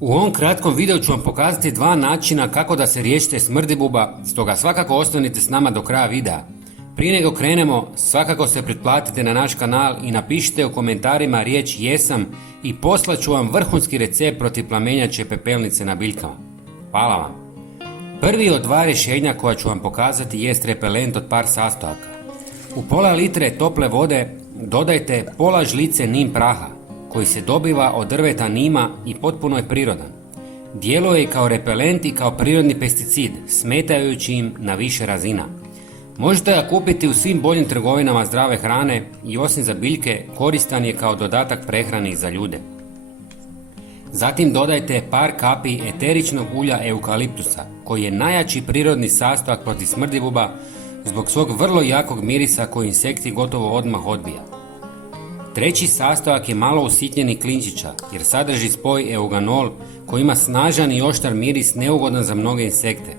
U ovom kratkom videu ću vam pokazati dva načina kako da se riješite smrdibuba, stoga svakako ostanite s nama do kraja videa. Prije nego krenemo, svakako se pretplatite na naš kanal i napišite u komentarima riječ jesam i poslat ću vam vrhunski recept protiv plamenjače pepelnice na biljkama. Hvala vam. Prvi od dva rješenja koja ću vam pokazati jest repelent od par sastojaka. U pola litre tople vode dodajte pola žlice nim praha, koji se dobiva od drveta nima i potpuno je prirodan. Djeluje i kao repelent i kao prirodni pesticid, smetajući im na više razina. Možete ga kupiti u svim boljim trgovinama zdrave hrane i osim za biljke koristan je kao dodatak prehrani za ljude. Zatim dodajte par kapi eteričnog ulja eukaliptusa, koji je najjači prirodni sastojak protiv smrdibuba zbog svog vrlo jakog mirisa koji insekti gotovo odmah odbija. Treći sastojak je malo usitnjeni klinčića jer sadrži spoj euganol koji ima snažan i oštar miris neugodan za mnoge insekte.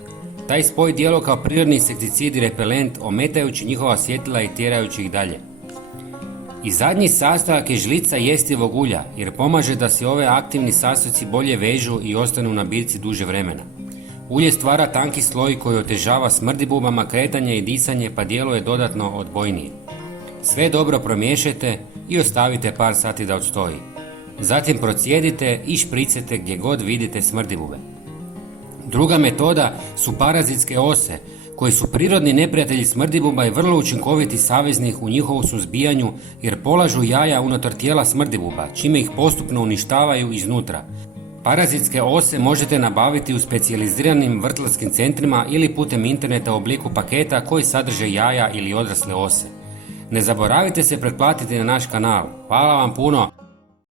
Taj spoj djeluje kao prirodni insekticid i repelent ometajući njihova svjetila i tjerajući ih dalje. I zadnji sastojak je žlica jestivog ulja jer pomaže da se ove aktivni sastojci bolje vežu i ostanu na biljci duže vremena. Ulje stvara tanki sloj koji otežava smrdibubama kretanje i disanje pa djeluje dodatno odbojnije. Sve dobro promiješajte i ostavite par sati da odstoji. Zatim procijedite i špricete gdje god vidite smrdibube. Druga metoda su parazitske ose, koji su prirodni neprijatelji smrdibuba i vrlo učinkoviti saveznik u njihovu suzbijanju jer polažu jaja unutar tijela smrdibuba, čime ih postupno uništavaju iznutra. Parazitske ose možete nabaviti u specijaliziranim vrtlarskim centrima ili putem interneta u obliku paketa koji sadrže jaja ili odrasle ose. Ne zaboravite se pretplatiti na naš kanal. Hvala vam puno!